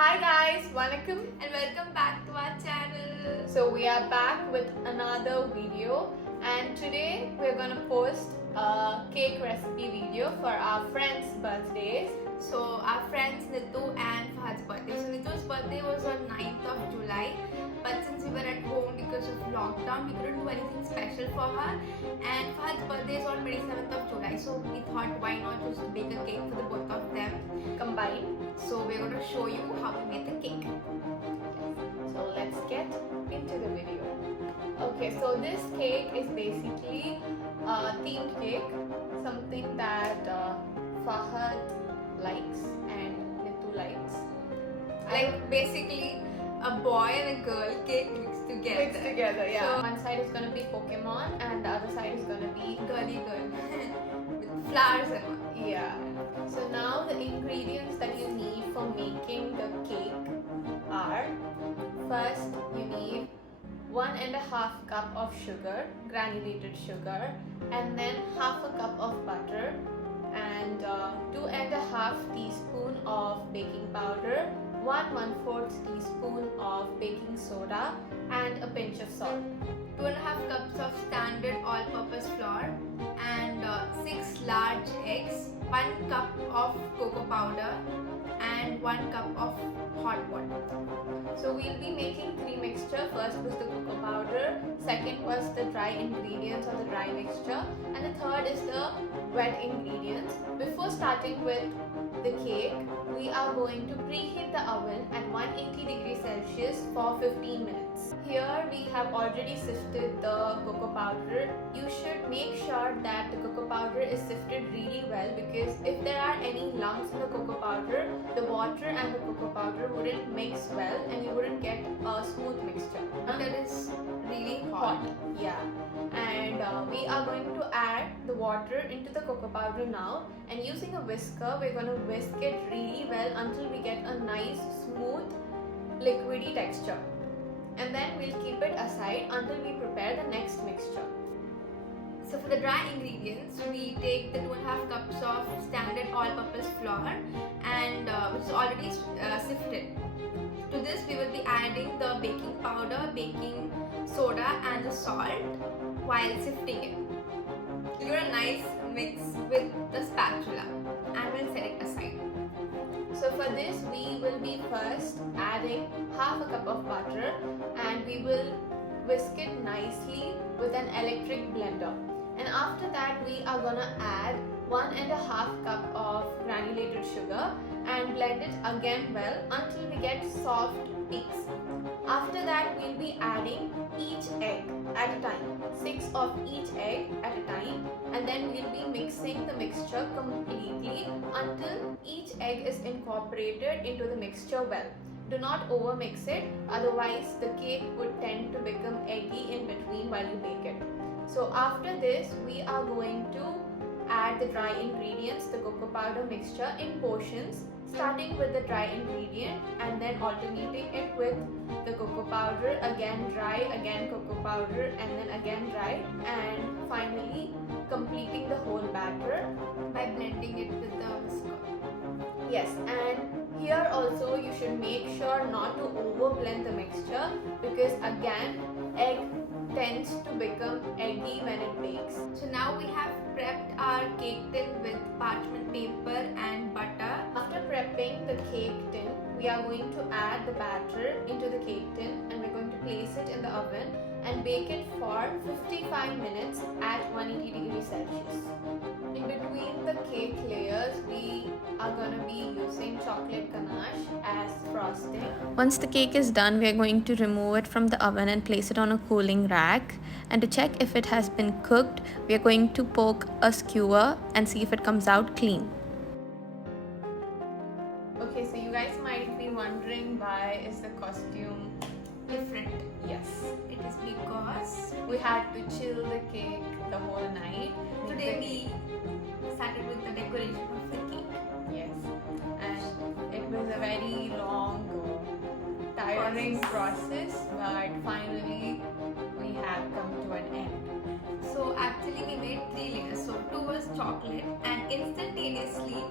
Hi guys, Vanakkam. And welcome back to our channel. So we are back with another video, and today we're gonna post a cake recipe video for our friends' birthdays. So our friends Nitu and Fahad's birthday. So Nitu's birthday was on 9th of July, but since we were at home because of lockdown, we couldn't do anything special for her. And Fahad's birthday is on 27th of July, so we thought why not just bake a cake for the both of them Combined. So we're going to show you how we made the cake. So let's get into the video. Okay, so this cake is basically a themed cake, something that Fahad likes and Nitu likes. Like basically a boy and a girl cake mixed together. Mixed together, yeah. So one side is gonna be Pokemon and the other side is gonna be girly girl with flowers and all. yeah. So now the ingredients that you need for making the cake are: first you need 1.5 cup of sugar, granulated sugar, and then half a cup of butter, and 2.5 teaspoon of baking powder, 1/4 teaspoon of baking soda, and a pinch of salt. 2.5 cups of standard all-purpose flour and 6 large eggs, 1 cup of cocoa powder and 1 cup of hot water. So we'll be making three mixture. First was the cocoa powder, second was the dry ingredients or the dry mixture, and the third is the wet ingredients. Before starting with the cake, we are going to preheat the oven at 180 degrees Celsius for 15 minutes. Here we have already sifted the cocoa powder. You should make sure that the cocoa powder is sifted really well, because if there are any lumps in the cocoa powder, the water and the cocoa powder wouldn't mix well and you wouldn't get a smooth mixture. That is really Hot, yeah. And we are going to add the water into the cocoa powder now, and using a whisker we're going to whisk it really well until we get a nice smooth liquidy texture, and then we'll keep it aside until we prepare the next mixture. So for the dry ingredients, we take the 2.5 cups of standard all-purpose flour and which is already sifted. To this we will be adding the baking powder, baking soda and the salt while sifting it. Give it a nice mix with the spatula and we'll set it aside. So for this we will be first adding half a cup of butter, and we will whisk it nicely with an electric blender. And after that we are gonna add 1.5 cup of granulated sugar and blend it again well until we get soft peaks. After that we'll be adding each egg at a time, 6 of each egg at a time, and then we'll be mixing the mixture completely until each egg is incorporated into the mixture well. Do not over mix it, otherwise the cake would tend to become eggy in between while you bake it. So after this we are going to add the dry ingredients, the cocoa powder mixture in portions, starting with the dry ingredient and then alternating it with the cocoa powder, again dry, again cocoa powder, and then again dry, and finally completing the whole batter By blending it with the whisker. Yes, and here also you should make sure not to over blend the mixture, because again egg tends to become eggy when it bakes. So now we have prepped our cake tin with parchment paper and butter. After prepping the cake tin, we are going to add the batter into the cake tin, and we're going to place it in the oven and bake it for 55 minutes at 180 degrees Celsius. In between the cake layers, we are going to be using chocolate ganache as frosting. Once the cake is done, we are going to remove it from the oven and place it on a cooling rack. And to check if it has been cooked, we are going to poke a skewer and see if it comes out clean. Okay, so you guys might be wondering, why is the costume Different. Yes. It is because We had to chill the cake the whole night. today we started with the decoration of the cake. Yes, and it was a very long, tiring process, but finally we have come to an end. So actually we made 3 layers. So 2 was chocolate, and instantaneously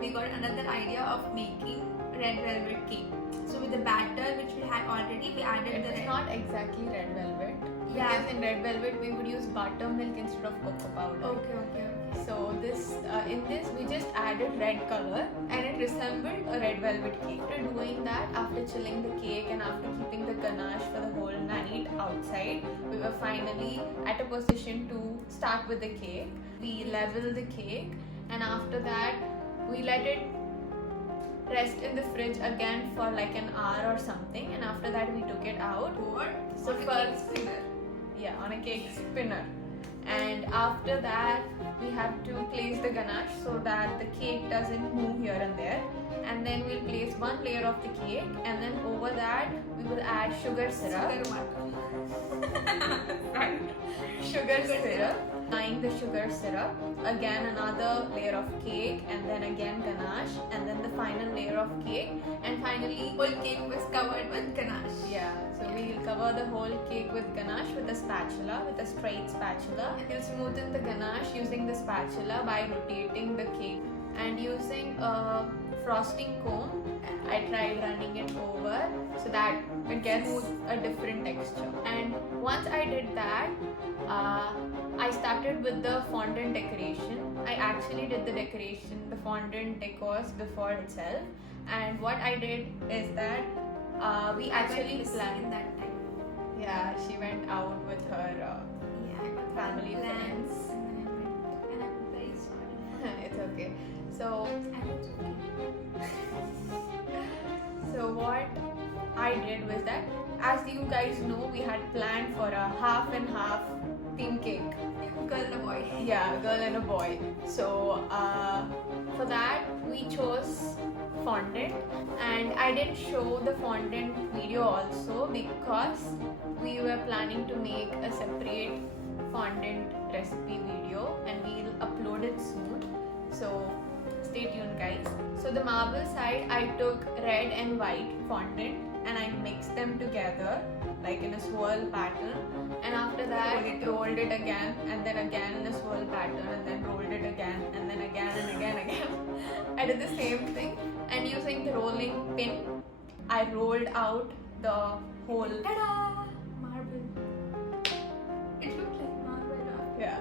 we got another idea of making red velvet cake. So with the batter which we had already, we added It the was red. not exactly red velvet. Yeah. Because in red velvet we would use buttermilk instead of cocoa powder. Okay. So this in this we just added red color and it resembled a red velvet cake. After doing that, after chilling the cake and after keeping the ganache for the whole night outside, we were finally at a position to start with the cake. We leveled the cake and after that we let it rest in the fridge again for like an hour or something, and after that we took it out. So So on a cake first, spinner. yeah, on a cake spinner. And after that, we have to place the ganache so that the cake doesn't move here and there. And then we'll place one layer of the cake, and then over that we will add sugar syrup. Sugar syrup. Applying the sugar syrup. Again another layer of cake, and then again ganache, and then the final layer of cake, and finally Whole cake was covered with ganache. yeah, so we'll cover the whole cake with ganache with a spatula, with a straight spatula. We'll smoothen the ganache using the spatula by rotating the cake and using a frosting comb. I tried running it over so that it gets a different texture. And once I did that, I started with the fondant decoration. I actually did the decoration, the fondant decors before itself. And what I did is that we actually planned. that time. Yeah, she went out with her Yeah, I got family plans. friends. And I'm very sorry. It's okay. So, And it's okay. so what I did was that, as you guys know, we had planned for a half and half theme cake. Girl and a boy. Yeah, a girl and a boy. So for that we chose fondant, and I didn't show the fondant video also because we were planning to make a separate fondant recipe video and we'll upload it soon. So stay tuned, guys. So the marble side, I took red and white fondant and I mixed them together like in a swirl pattern, and after that rolled it again and then again in a swirl pattern, and then rolled it again and then again and again. I did the same thing, and using the rolling pin I rolled out the whole. Ta-da! Marble. It looked like marble. Yeah,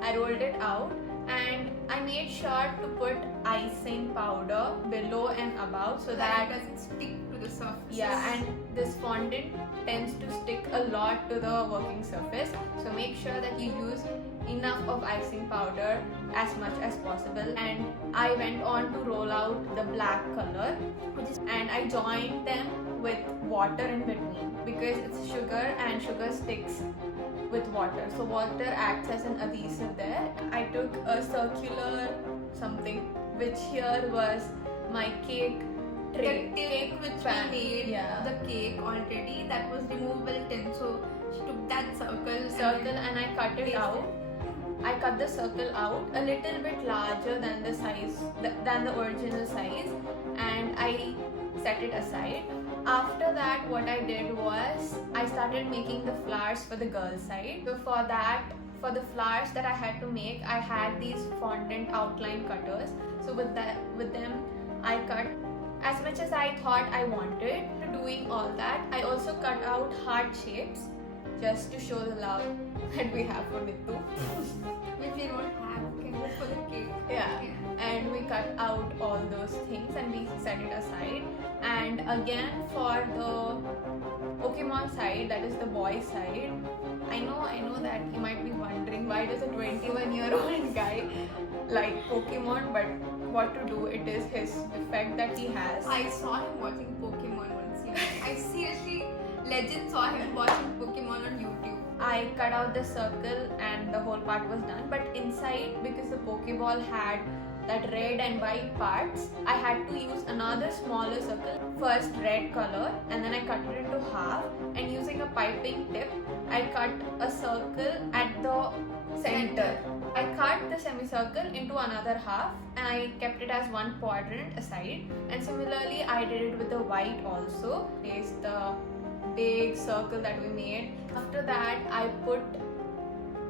I rolled it out and I made sure to put icing powder below and above so That that doesn't stick to the surface. yeah, and this fondant tends to stick a lot to the working surface, so make sure that you use enough of icing powder as much as possible. And I went on to roll out the black color and I joined them with water in between because it's sugar and sugar sticks with water, so water acts as an adhesive there. I took a circular something which here was my cake The tray. cake which pan. we made, Yeah. the cake already, that was removable tin. So she took that circle and I cut it placed out. I cut the circle out a little bit larger than the size than the original size, and I set it aside. After that, what I did was I started making the flowers for the girl side. So for that, for the flowers that I had to make, I had these fondant outline cutters. So with them, I cut as much as I thought I wanted. After doing all that, I also cut out heart shapes just to show the love that we have for Nitu. which we don't have. Can go for the cake. Yeah. And we cut out all those things and we set it aside. And again, for the Pokemon side, that is the boy side, I know that you might be wondering why does a 21-year-old guy like Pokemon, but what to do, it is his effect that he has. I saw him watching Pokemon once. I seriously, legend saw him watching Pokemon on YouTube. I cut out the circle and the whole part was done, but inside, because the Pokeball had that red and white parts, I had to use another smaller circle. First red color, and then I cut it into half, and using a piping tip, I cut a circle at the center. I cut the semicircle into another half and I kept it as one quadrant aside, and similarly I did it with the white also. Placed the big circle that we made. After that, I put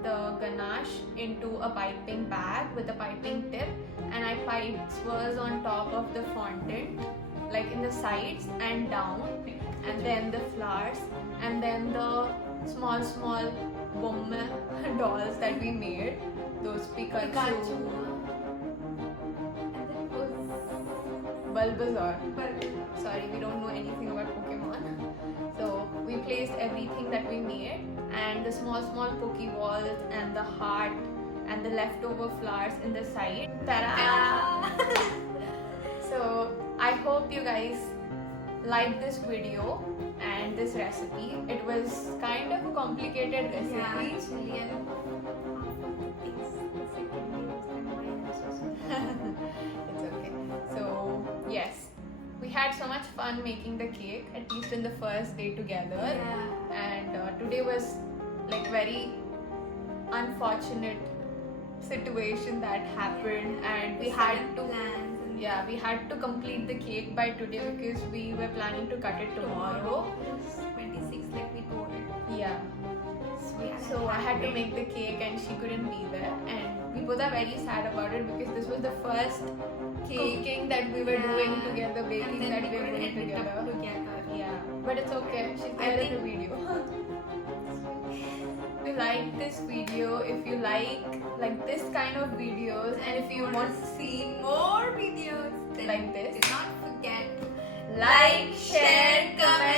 the ganache into a piping bag with a piping tip, and I piped swirls on top of the fondant, like in the sides and down, and then the flowers, and then the small bomba dolls that we made, those Pikachu. And then it was Bulbasaur. Bulbasaur. Sorry, we don't know anything about Pokemon. So we placed everything that we made, and the small Pokeballs and the heart and the leftover flowers in the side. Ta-da! So I hope you guys like this video and this recipe. It was kind of a complicated recipe. Yeah, actually, and It's okay. So yes, we had so much fun making the cake, at least in the first day together. Yeah. And today was like very unfortunate situation that happened, and we had to we had to complete the cake by today because we were planning to cut it tomorrow. 26, like we told. Yeah. So I had to make the cake and she couldn't be there, and we both are very sad about it because this was the first caking that we were doing together, baking that we were doing together. Yeah, but it's okay. She's there in the video. If you like this video, if you like this kind of videos, and if you want to see more videos like this, do not forget to like, share, comment.